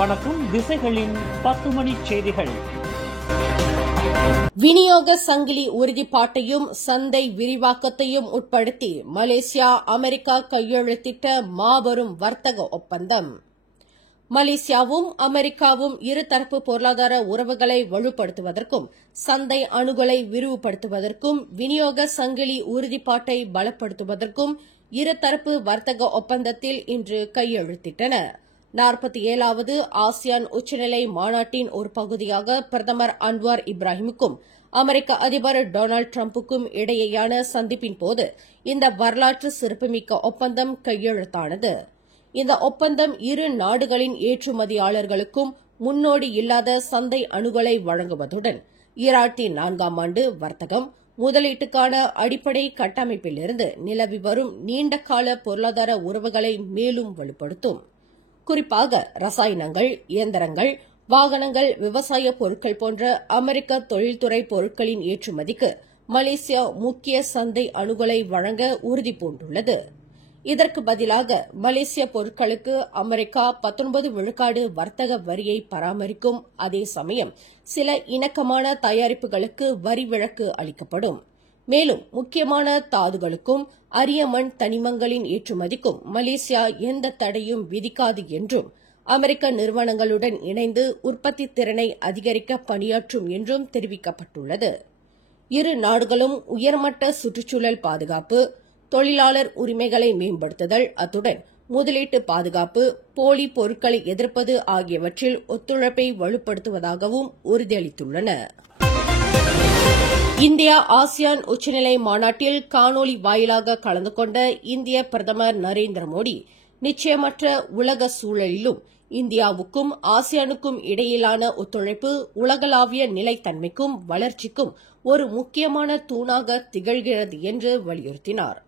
வணக்கம். திசைகளின் 10 மணி செய்திகள். விநியோக சங்கிலி உறுதிப்பாட்டையும் சந்தை விரிவாக்கத்தையும் உட்படுத்தி மலேசியா அமெரிக்கா கையெழுத்திட்ட மாபெரும் வர்த்தக ஒப்பந்தம். மலேசியாவும் அமெரிக்காவும் இருதரப்பு பொருளாதார உறவுகளை வலுப்படுத்துவதற்கும் சந்தை அணுகலை விரிவுபடுத்துவதற்கும் விநியோக சங்கிலி உறுதிப்பாட்டை பலப்படுத்துவதற்கும் இருதரப்பு வர்த்தக ஒப்பந்தத்தில் இன்று கையெழுத்திட்டன. 47வது ஆசியான் உச்சநிலை மாநாட்டின் ஒரு பகுதியாக பிரதமர் அன்வார் இப்ராஹிமுக்கும் அமெரிக்க அதிபர் டொனால்டு டிரம்புக்கும் இடையேயான சந்திப்பின் போது இந்த வரலாற்று சிறப்புமிக்க ஒப்பந்தம் கையெழுத்தானது. இந்த ஒப்பந்தம் இரு நாடுகளின் ஏற்றுமதியாளர்களுக்கும் முன்னோடி இல்லாத சந்தை அணுகலை வழங்குவதுடன் 2004ஆம் ஆண்டு வர்த்தகம் முதலீட்டுக்கான அடிப்படை கட்டமைப்பிலிருந்து நிலவி வரும் நீண்டகால பொருளாதார உறவுகளை மேலும் வலுப்படுத்தும். குறிப்பாக ரசாயனங்கள், இயந்திரங்கள், வாகனங்கள், விவசாய பொருட்கள் போன்ற அமெரிக்க தொழில்துறை பொருட்களின் ஏற்றுமதிக்கு மலேசியா முக்கிய சந்தை அணுகலை வழங்க உறுதிபூண்டுள்ளது. இதற்கு பதிலாக மலேசிய பொருட்களுக்கு அமெரிக்கா 19 விழுக்காடு வர்த்தக வரியை பராமரிக்கும். அதே சமயம் சில இணக்கமான தயாரிப்புகளுக்கு வரி விலக்கு அளிக்கப்படும். மேலும் முக்கியமான தாதுகளுக்கும் அரிய மண் தனிமங்களின் ஏற்றுமதிக்கும் மலேசியா எந்த தடையும் விதிக்காது என்றும் அமெரிக்க நிறுவனங்களுடன் இணைந்து உற்பத்தி திறனை அதிகரிக்க பணியாற்றும் என்றும் தெரிவிக்கப்பட்டுள்ளது. இரு நாடுகளும் உயர்மட்ட சுற்றுச்சூழல் பாதுகாப்பு, தொழிலாளர் உரிமைகளை மேம்படுத்துதல், அத்துடன் முதலீட்டு பாதுகாப்பு, போலி பொருட்களை எதிர்ப்பது ஆகியவற்றில் ஒத்துழைப்பை வலுப்படுத்துவதாகவும் உறுதியளித்துள்ளன. இந்தியா ஆசியான் உச்சநிலை மாநாட்டில் காணொலி வாயிலாக கலந்து கொண்ட இந்திய பிரதமர் நரேந்திர மோடி, நிச்சயமற்ற உலக சூழலிலும் இந்தியாவுக்கும் ஆசியானுக்கும் இடையிலான ஒத்துழைப்பு உலகளாவிய நிலைத்தன்மைக்கும் வளர்ச்சிக்கும் ஒரு முக்கியமான தூணாக திகழ்கிறது என்று வலியுறுத்தினார்.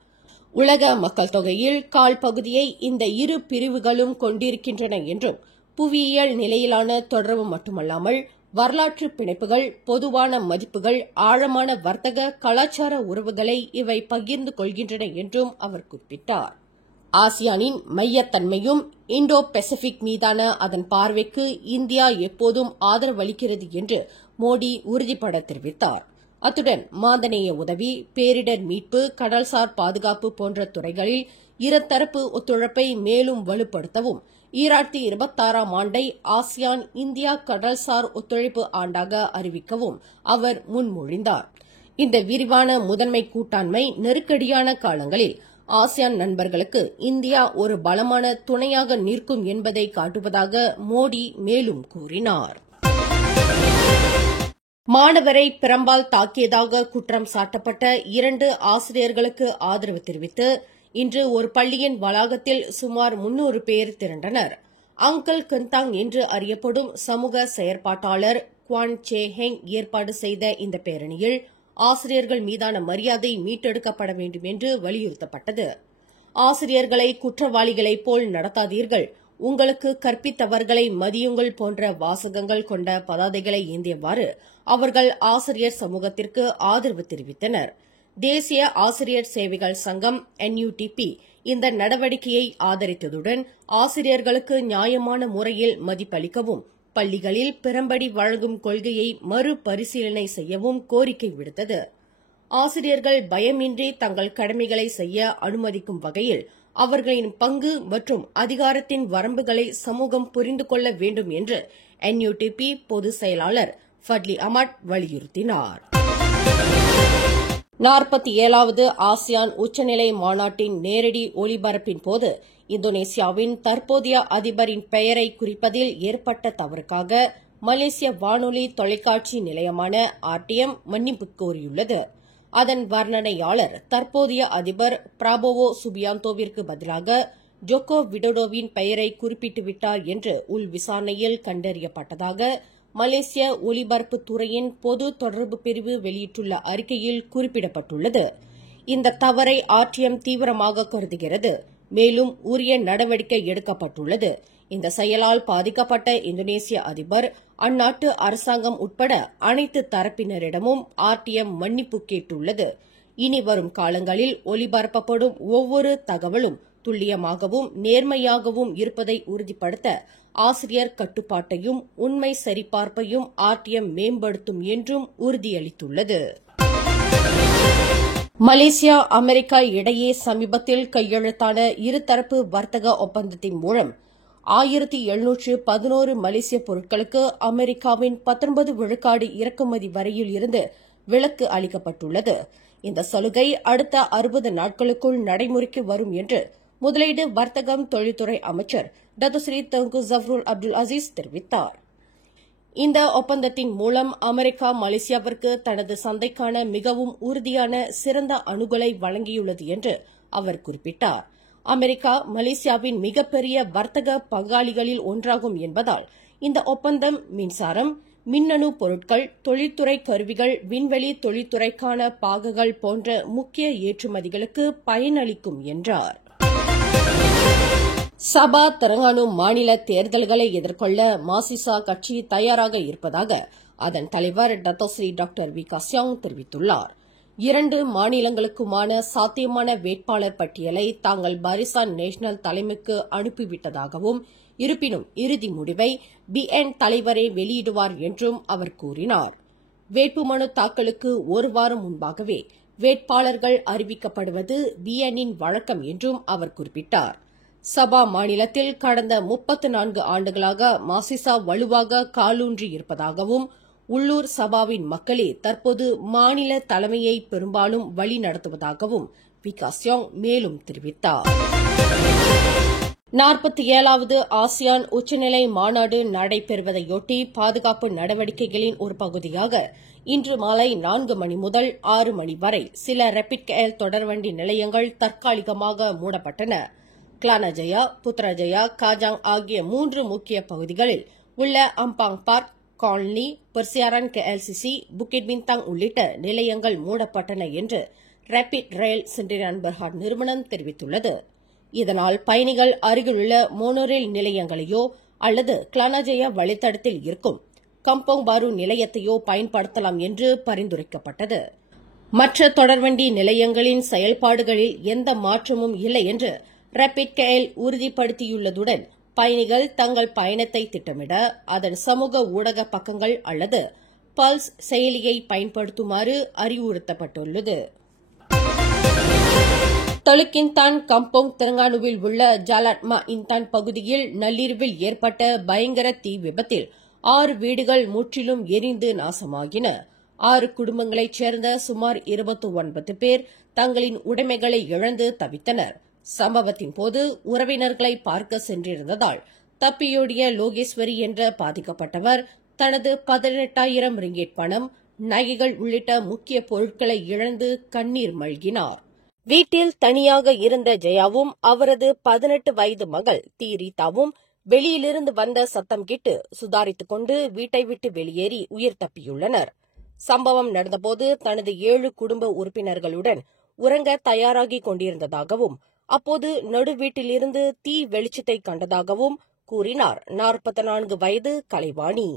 உலக மக்கள் தொகையில் கால் பகுதியை இந்த இரு பிரிவுகளும் கொண்டிருக்கின்றன என்றும் புவியியல் நிலையிலான தொடர்பு மட்டுமல்லாமல் வரலாற்று பிணைப்புகள், பொதுவான மதிப்புகள், ஆழமான வர்த்தக கலாச்சார உறவுகளை இவை பகிர்ந்து கொள்கின்றன என்றும் அவர் குறிப்பிட்டார். ஆசியானின் மையத்தன்மையும் இந்தோ பசிபிக் மீதான அதன் பார்வைக்கு இந்தியா எப்போதும் ஆதரவளிக்கிறது என்று மோடி உறுதிபட தெரிவித்தார். அத்துடன் மாந்தநேய உதவி, பேரிடர் மீட்பு, கடல்சார் பாதுகாப்பு போன்ற துறைகளில் இருதரப்பு ஒத்துழைப்பை மேலும் வலுப்படுத்தவும் 2026ஆம் ஆண்டை ஆசியான் இந்தியா கடல்சார் ஒத்துழைப்பு ஆண்டாக அறிவிக்கவும் அவர் முன்மொழிந்தார். இந்த விரிவான முதன்மை கூட்டாண்மை நெருக்கடியான காலங்களில் ஆசியான் நண்பர்களுக்கு இந்தியா ஒரு பலமான துணையாக நிற்கும் என்பதை காட்டுவதாக மோடி மேலும் கூறினார். மாணவரை பிரம்பால் தாக்கியதாக குற்றம் சாட்டப்பட்ட 2 ஆசிரியர்களுக்கு ஆதரவு தெரிவித்து இன்று ஒரு பள்ளியின் வளாகத்தில் சுமார் 300 பேர் திரண்டனர். அங்கிள் கந்தாங் என்று அறியப்படும் சமூக செயற்பாட்டாளர் குவான் சே ஹெங் ஏற்பாடு செய்த இந்த பேரணியில் ஆசிரியர்கள் மீதான மரியாதை மீட்டெடுக்கப்பட வேண்டும் என்று வலியுறுத்தப்பட்டது. ஆசிரியர்களை குற்றவாளிகளைப் போல் நடத்தாதீர்கள், உங்களுக்கு கற்பித்தவர்களை மதியுங்கள் போன்ற வாசகங்கள் கொண்ட பதாதைகளை ஏந்தியவாறு அவர்கள் ஆசிரியர் சமூகத்திற்கு ஆதரவு தெரிவித்தனர். தேசிய ஆசிரியர் சேவைகள் சங்கம் NUTP இந்த நடவடிக்கையை ஆதரித்ததுடன் ஆசிரியர்களுக்கு நியாயமான முறையில் மதிப்பளிக்கவும், பள்ளிகளில் பிறம்படி வழங்கும் கொள்கையை மறுபரிசீலனை செய்யவும் கோரிக்கை விடுத்தது. ஆசிரியர்கள் பயமின்றி தங்கள் கடமைகளை செய்ய அனுமதிக்கும் வகையில் அவர்களின் பங்கு மற்றும் அதிகாரத்தின் வரம்புகளை சமூகம் புரிந்து கொள்ள வேண்டும் என்று NUTP பொதுச் செயலாளர் ஃபட்லி அஹ்மத் வலியுறுத்தினார். 47வது ஆசியான் உச்சநிலை மாநாட்டின் நேரடி ஒலிபரப்பின் போது இந்தோனேசியாவின் தற்போதைய அதிபரின் பெயரை குறிப்பதில் ஏற்பட்ட தவறுக்காக மலேசிய வானொலி தொலைக்காட்சி நிலையமான RTM மன்னிப்பு கோரியுள்ளது. அதன் வர்ணனையாளர் தற்போதைய அதிபர் பிராபோவோ சுபியாந்தோவிற்கு பதிலாக ஜோகோ விடோடோவின் பெயரை குறிப்பிட்டுவிட்டார் என்று உள் விசாரணையில் கண்டறியப்பட்டதாக மலேசிய ஒலிபரப்பு துறையின் பொது தொடர்பு பிரிவு வெளியிட்டுள்ள அறிக்கையில் குறிப்பிடப்பட்டுள்ளது. இந்த தவறை RTM தீவிரமாக கருதுகிறது. மேலும் உரிய நடவடிக்கை எடுக்கப்பட்டுள்ளது. இந்த செயலால் பாதிக்கப்பட்ட இந்தோனேசிய அதிபர், அந்நாட்டு அரசாங்கம் உட்பட அனைத்து தரப்பினரிடமும் RTM மன்னிப்பு கேட்டுள்ளது. இனி வரும் காலங்களில் ஒலிபரப்பப்படும் ஒவ்வொரு தகவலும் துல்லியமாகவும் நேர்மையாகவும் இருப்பதை உறுதிப்படுத்த ஆசிரியர் கட்டுப்பாட்டையும் உண்மை சரிபார்ப்பையும் RTM மேம்படுத்தும் என்றும் உறுதியளித்துள்ளது. மலேசியா அமெரிக்கா இடையே சமீபத்தில் கையெழுத்தான இருதரப்பு வர்த்தக ஒப்பந்தத்தின் மூலம் 1711 மலேசிய பொருட்களுக்கு அமெரிக்காவின் 19 விழுக்காடு இறக்குமதி வரியில் இருந்து விலக்கு அளிக்கப்பட்டுள்ளது. இந்த சலுகை அடுத்த 60 நாட்களுக்குள் நடைமுறைக்கு வரும் என்று முதலீடு வர்த்தகம் தொழில்துறை அமைச்சர் டத்துஸ்ரீ தங்கு ஜஃப்ருல் அப்துல் அசீஸ் தெரிவித்தார். இந்த ஒப்பந்தத்தின் மூலம் அமெரிக்கா மலேசியாவிற்கு தனது சந்தைக்கான மிகவும் உறுதியான சிறந்த அணுகலை வழங்கியுள்ளது என்று அவர் குறிப்பிட்டார். அமெரிக்கா மலேசியாவின் மிகப்பெரிய வர்த்தக பங்காளிகளில் ஒன்றாகும் என்பதால் இந்த ஒப்பந்தம் மின்சாரம், மின்னணு பொருட்கள், தொழில்துறை கருவிகள், விண்வெளி தொழில்துறைக்கான பாகங்கள் போன்ற முக்கிய ஏற்றுமதிகளுக்கு பயனளிக்கும் என்றார். சபா தெலங்கானா மாநில தேர்தல்களை எதிர்கொள்ள மாசிசா கட்சி தயாராக இருப்பதாக அதன் தலைவர் டத்தோஸ்ரீ டாக்டர் வி காசியாங் தெரிவித்துள்ளார். 2 மாநிலங்களுக்குமான சாத்தியமான வேட்பாளர் பட்டியலை தாங்கள் பாரிசான் நேஷனல் தலைமைக்கு அனுப்பிவிட்டதாகவும், இருப்பினும் இறுதி முடிவை BN தலைவரே வெளியிடுவார் என்றும் அவர் கூறினார். வேட்புமனு தாக்கலுக்கு ஒரு வாரம் முன்பாகவே வேட்பாளர்கள் அறிவிக்கப்படுவது BN-இன் வழக்கம் என்றும் அவர் குறிப்பிட்டார். சபா மாநிலத்தில் கடந்த 34 ஆண்டுகளாக மாசிசா வலுவாக காலூன்றி இருப்பதாகவும், உள்ளூர் சபாவின் மக்களே தற்போது மாநில தலைமையை பெரும்பாலும் வழி நடத்துவதாகவும் விகாஸ்யோங் மேலும் தெரிவித்தார். 47வது ஆசியான் உச்சநிலை மாநாடு நடைபெறுவதையொட்டி பாதுகாப்பு நடவடிக்கைகளின் ஒரு பகுதியாக இன்று மாலை 4 மணி முதல் 6 மணி வரை சில ரேபிட் KL தொடர்வண்டி நிலையங்கள் தற்காலிகமாக மூடப்பட்டன. கிளானஜயா, புத்ராஜயா, காஜாங் ஆகிய 3 முக்கிய பகுதிகளில் உள்ள அம்பாங் பார்க், காலனி, பெர்சியாரன் KLCC, புக்கிட் பின்தாங் உள்ளிட்ட நிலையங்கள் மூடப்பட்டன என்று ரேபிட் ரயில் சென்டிரான் பெர்ஹாட் நிறுவனம் தெரிவித்துள்ளது. இதனால் பயணிகள் அருகிலுள்ள மோனோரயில் நிலையங்களையோ அல்லது கிளானஜயா வழித்தடத்தில் இருக்கும் கம்போங் பாரு நிலையத்தையோ பயன்படுத்தலாம் என்று பரிந்துரைக்கப்பட்டது. மற்ற தொடர்வண்டி நிலையங்களின் செயல்பாடுகளில் எந்த மாற்றமும் இல்லை என்று ரேபிட் KL உறுதிப்படுத்தியுள்ளதுடன் பயணிகள் தங்கள் பயணத்தை திட்டமிட அதன் சமூக ஊடக பக்கங்கள் அல்லது பல்ஸ் செயலியை பயன்படுத்துமாறு அறிவுறுத்தப்பட்டுள்ளது. தொலுக்கின்தான் கம்போங் தெலங்கானாவில் உள்ள ஜாலாட்மா இன்தான் பகுதியில் நள்ளிரவில் ஏற்பட்ட பயங்கர தீ விபத்தில் 6 வீடுகள் முற்றிலும் எரிந்து நாசமாகின. 6 குடும்பங்களைச் சேர்ந்த சுமார் 29 பேர் தங்களின் உடைமைகளை இழந்து தவித்தனர். சம்பவத்தின் போது உறவினர்களை பார்க்க சென்றிருந்ததால் தப்பியோடிய லோகேஸ்வரி என்ற பாதிக்கப்பட்டவர் தனது 18,000 ரிங்கெட் பணம், நகைகள் உள்ளிட்ட முக்கிய பொருட்களை இழந்து கண்ணீர் மல்கினார். வீட்டில் தனியாக இருந்த ஜெயாவும் அவரது 18 வயது மகள் ரீதாவும் வெளியிலிருந்து வந்த சத்தம் கேட்டு சுதாரித்துக் கொண்டு வீட்டை விட்டு வெளியேறி உயிர் தப்பியுள்ளனர். சம்பவம் நடந்தபோது தனது 7 குடும்ப உறுப்பினர்களுடன் உறங்க தயாராகிக் கொண்டிருந்ததாகவும், அப்போது நடுவீட்டிலிருந்து தீ வெளிச்சத்தை கண்டதாகவும் கூறினார் 44 வயது கலைவாணி.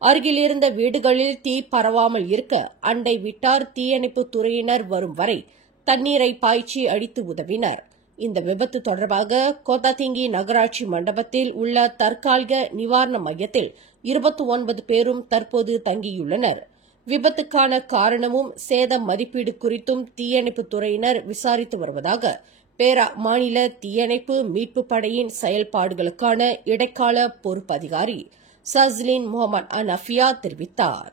அருகிலிருந்த வீடுகளில் தீ பரவாமல் இருக்க அண்டை வீட்டார் தீயணைப்புத் துறையினர் வரும் வரை தண்ணீரை பாய்ச்சி அடித்து உதவினர். இந்த விபத்து தொடர்பாக கோத்தாதிங்கி நகராட்சி மண்டபத்தில் உள்ள தற்காலிக நிவாரண மையத்தில் 29 பேரும் தற்போது தங்கியுள்ளனர். விபத்துக்கான காரணமும் சேத மதிப்பீடு குறித்தும் தீயணைப்புத் துறையினர் விசாரித்து வருவதாக பேரா மாநில தீயணைப்பு மீட்புப் படையின் செயல்பாடுகளுக்கான இடைக்கால பொறுப்பதிகாரி சஸ்லின் முகமது அனஃபியா தெரிவித்தார்.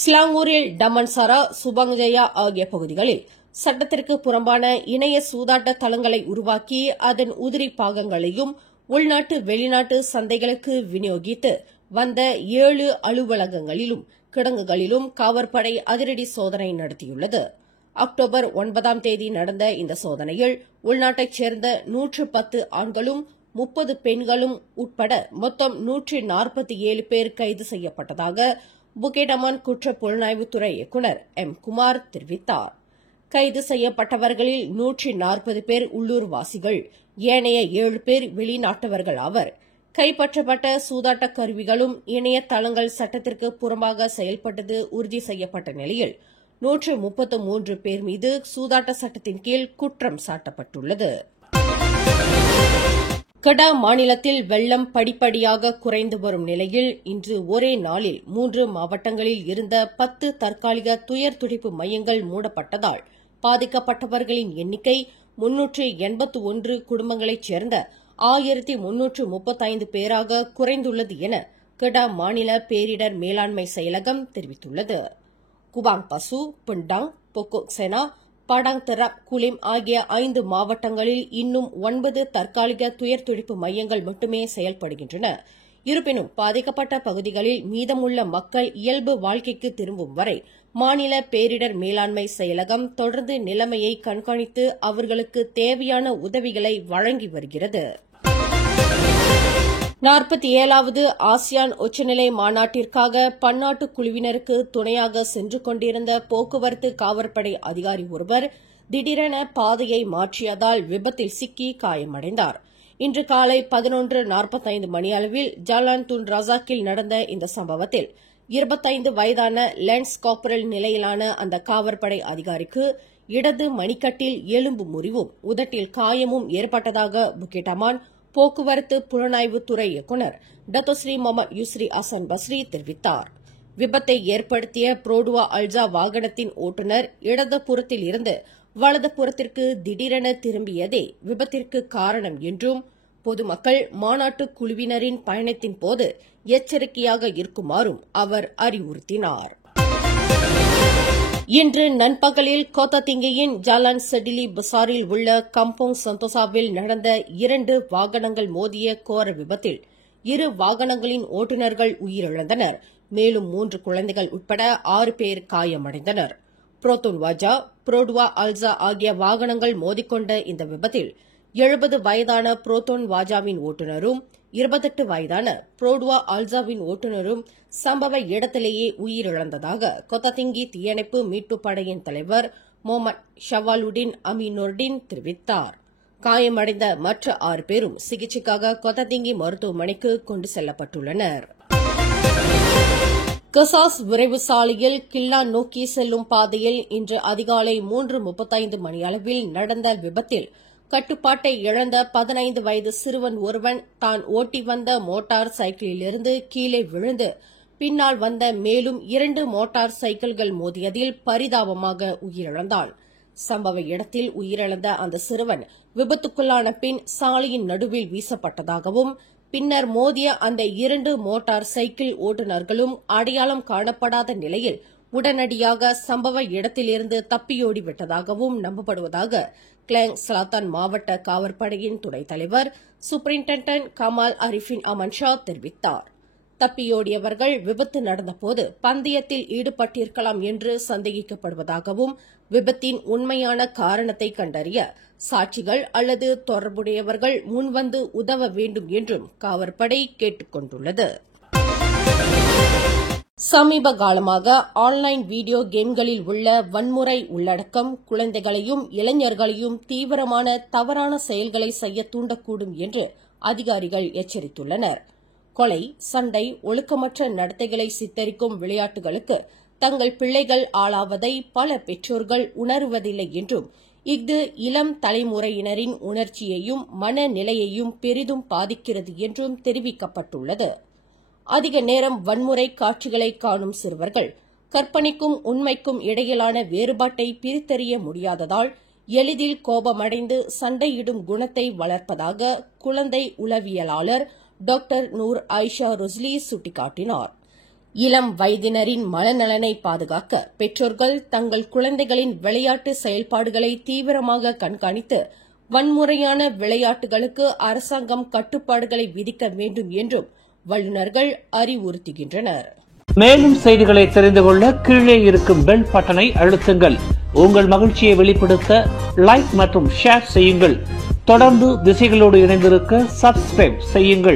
ஸ்லாங்கூரில் டமன்சாரா, சுபங்ஜயா ஆகிய பகுதிகளில் சட்டத்திற்கு புறம்பான இணைய சூதாட்ட தளங்களை உருவாக்கி அதன் உதிரி பாகங்களையும் உள்நாட்டு வெளிநாட்டு சந்தைகளுக்கு விநியோகித்து வந்த 7 அலுவலகங்களிலும் கிடங்குகளிலும் காவற்படை அதிரடி சோதனை நடத்தியுள்ளது. அக்டோபர் 9ஆம் தேதி நடந்த இந்த சோதனையில் உள்நாட்டைச் சேர்ந்த 110 ஆண்களும் 30 பெண்களும் உட்பட மொத்தம் 147 பேர் கைது செய்யப்பட்டதாக புகேடமான் குற்ற புலனாய்வுத்துறை இயக்குநர் எம். குமார் தெரிவித்தார். கைது செய்யப்பட்டவர்களில் 140 பேர் உள்ளூர்வாசிகள், ஏனைய 7 பேர் வெளிநாட்டவர்கள் ஆவர். கைப்பற்றப்பட்ட சூதாட்ட கருவிகளும் இணையதளங்கள் சட்டத்திற்கு புறம்பாக செயல்பட்டது உறுதி செய்யப்பட்ட நிலையில் 133 பேர் மீது சூதாட்ட சட்டத்தின் கீழ் குற்றம் சாட்டப்பட்டுள்ளது. கடா மாநிலத்தில் வெள்ளம் படிப்படியாக குறைந்து வரும் நிலையில் இன்று ஒரே நாளில் 3 மாவட்டங்களில் இருந்த 10 தற்காலிக துயர் துடைப்பு மையங்கள் மூடப்பட்டதால் பாதிக்கப்பட்டவர்களின் எண்ணிக்கை 381 குடும்பங்களைச் சேர்ந்த 1335 பேராக குறைந்துள்ளது என கடா மாநில பேரிடர் மேலாண்மை செயலகம் தெரிவித்துள்ளது. குபாங் பசு, புண்டாங், பொக்கோக் செனா, பாடாங் தெராப், குலிம் ஆகிய 5 மாவட்டங்களில் இன்னும் 9 தற்காலிக துயர் துடைப்பு மையங்கள் மட்டுமே செயல்படுகின்றன. இருப்பினும் பாதிக்கப்பட்ட பகுதிகளில் மீதமுள்ள மக்கள் இயல்பு வாழ்க்கைக்கு திரும்பும் வரை மாநில பேரிடர் மேலாண்மை செயலகம் தொடர்ந்து நிலைமையை கண்காணித்து அவர்களுக்கு தேவையான உதவிகளை வழங்கி வருகிறது. 47வது ஆசியான் உச்சநிலை மாநாட்டிற்காக பன்னாட்டு குழுவினருக்கு துணையாக சென்று கொண்டிருந்த போக்குவரத்து காவற்படை அதிகாரி ஒருவர் திடீரென பாதையை மாற்றியதால் விபத்தில் சிக்கி காயமடைந்தார். இன்று காலை 11:45 மணியளவில் ஜாலான் துன் ரசாக்கில் நடந்த இந்த சம்பவத்தில் 25 வயதான லேன்ஸ் கார்பரல் நிலையிலான அந்த காவற்படை அதிகாரிக்கு இடது மணிக்கட்டில் எலும்பு முறிவும் உதட்டில் காயமும் ஏற்பட்டதாக புக்கிட் அமான் போக்குவரத்து புலனாய்வுத்துறை இயக்குநர் டத்தோஸ்ரீ முகமது யூஸ்ரி அசன் பஸ்ரி தெரிவித்தார். விபத்தை ஏற்படுத்திய புரோடுவா அல்ஜா வாகனத்தின் ஓட்டுநர் இடது புறத்தில் இருந்து வலது புறத்திற்கு திடீரென திரும்பியதே விபத்திற்கு காரணம் என்றும் பொதுமக்கள் மாநாட்டு குழுவினரின் பயணத்தின் போது எச்சரிக்கையாக இருக்குமாறும் அவர் அறிவுறுத்தினார். இன்று நண்பகலில் கோத்ததிங்கியின் ஜாலான் செடிலி பசாரில் உள்ள கம்போங் சந்தோசாவில் நடந்த 2 வாகனங்கள் மோதிய கோர விபத்தில் 2 வாகனங்களின் ஓட்டுநர்கள் உயிரிழந்தனர். மேலும் 3 குழந்தைகள் உட்பட 6 பேர் காயமடைந்தனர். புரோத்தோன் வாஜா, புரோடுவா அல்சா ஆகிய வாகனங்கள் மோதிக்கொண்ட இந்த விபத்தில் 70 வயதான புரோத்தோன் வாஜாவின் ஓட்டுநரும் 28 வயதான புரோடுவா அல்சாவின் ஓட்டுநரும் சம்பவ இடத்திலேயே உயிரிழந்ததாக கொத்ததிங்கி தீயணைப்பு மீட்புப் படையின் தலைவர் முகமது ஷவாலுடின் அமீனுர்டின் தெரிவித்தார். காயமடைந்த மற்ற 6 பேரும் சிகிச்சைக்காக கொத்ததிங்கி மருத்துவமனைக்கு கொண்டு செல்லப்பட்டுள்ளனர். கசாஸ் விரைவு சாலையில் கில்லா நோக்கி செல்லும் பாதையில் இன்று அதிகாலை 3:35 மணியளவில் நடந்த விபத்தில் கட்டுப்பாட்டை இழந்த 15 வயது சிறுவன் ஒருவன் தான் ஓட்டி வந்த மோட்டார் சைக்கிளிலிருந்து கீழே விழுந்து பின்னால் வந்த மேலும் 2 மோட்டார் சைக்கிள்கள் மோதியதில் பரிதாபமாக உயிரிழந்தான். சம்பவ இடத்தில் உயிரிழந்த அந்த சிறுவன் விபத்துக்குள்ளான பின் சாலையின் நடுவில் வீசப்பட்டதாகவும் பின்னர் மோதிய அந்த 2 மோட்டார் சைக்கிள் ஓட்டுநர்களும் அடையாளம் காணப்படாத நிலையில் உடனடியாக சம்பவ இடத்திலிருந்து தப்பியோடிவிட்டதாகவும் நம்பப்படுவதாக கிளாங் சலாத்தான் மாவட்ட காவற்படையின் துணைத் தலைவர் சூப்பரிண்டென்டன்ட் கமால் அரிஃபின் அமன் ஷா தெரிவித்தார். தப்பியோடியவர்கள் விபத்து நடந்தபோது பந்தயத்தில் ஈடுபட்டிருக்கலாம் என்று சந்தேகிக்கப்படுவதாகவும் விபத்தின் உண்மையான காரணத்தை கண்டறிய சாட்சிகள் அல்லது தொடர்புடையவர்கள் முன்வந்து உதவ வேண்டும் என்றும் காவற்படை கேட்டுக் கொண்டுள்ளது. சமீப காலமாக ஆன்லைன் வீடியோ கேம்களில் உள்ள வன்முறை உள்ளடக்கம் குழந்தைகளையும் இளைஞர்களையும் தீவிரமான தவறான செயல்களை செய்ய தூண்டக்கூடும் என்று அதிகாரிகள் எச்சரித்துள்ளனர். கொலை, சண்டை, ஒழுக்கமற்ற நடத்தைகளை சித்தரிக்கும் விளையாட்டுகளுக்கு தங்கள் பிள்ளைகள் ஆளாவதை பல பெற்றோர்கள் உணருவதில்லை என்றும் இஃது இளம் தலைமுறையினரின் உணர்ச்சியையும் மனநிலையையும் பெரிதும் பாதிக்கிறது என்றும் தெரிவிக்கப்பட்டுள்ளது. அதிக நேரம் வன்முறை காட்சிகளை காணும் சிறுவர்கள் கற்பனைக்கும் உண்மைக்கும் இடையிலான வேறுபாட்டை பிரித்தறிய முடியாததால் எளிதில் கோபமடைந்து சண்டையிடும் குணத்தை வளர்ப்பதாக குழந்தை உளவியலாளர் டாக்டர் நூர் ஆயிஷா ருஸ்லி சுட்டிக்காட்டினார். இளம் வயதினரின் மனநலனை பாதுகாக்க பெற்றோர்கள் தங்கள் குழந்தைகளின் விளையாட்டு செயல்பாடுகளை தீவிரமாக கண்காணித்து வன்முறையான விளையாட்டுகளுக்கு அரசாங்கம் கட்டுப்பாடுகளை விதிக்க வேண்டும் என்றும் வல்லுநர்கள் அறிவுறுத்துகின்றனர். மேலும் செய்திகளை தெரிந்து கொள்ள கீழே இருக்கும் பெல் பட்டனை அழுத்துங்கள். உங்கள் மகிழ்ச்சியை வெளிப்படுத்த லைக் மற்றும் ஷேர் செய்யுங்கள். தொடர்ந்து திசைகளோடு இணைந்திருக்க சப்ஸ்கிரைப் செய்யுங்கள்.